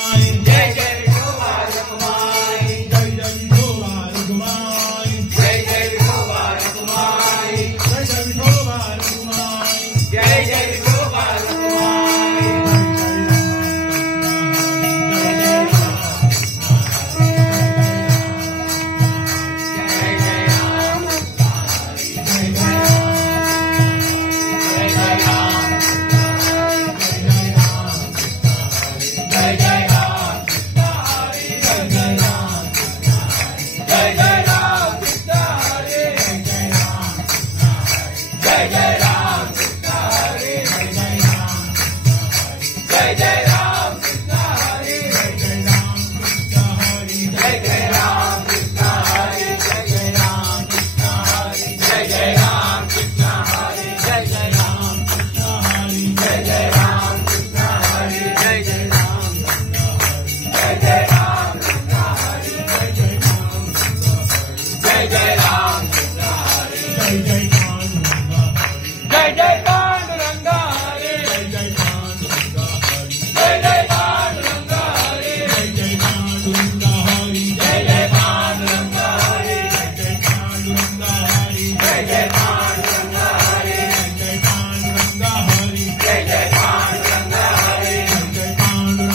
जय जय विठोबा रखुमाई, जय जय विठोबा रखुमाई, जय जय विठोबा रखुमाई, जय जय विठोबा रखुमाई, जय जय विठोबा रखुमाई, जय जय राम, जय जय राम, जय जय राम, जय जय राम, जय जय राम, जय जय राम, जय जय राम, जय जय राम, जय जय राम, जय जय राम, जय जय राम, जय जय राम, जय जय राम, जय जय राम, जय जय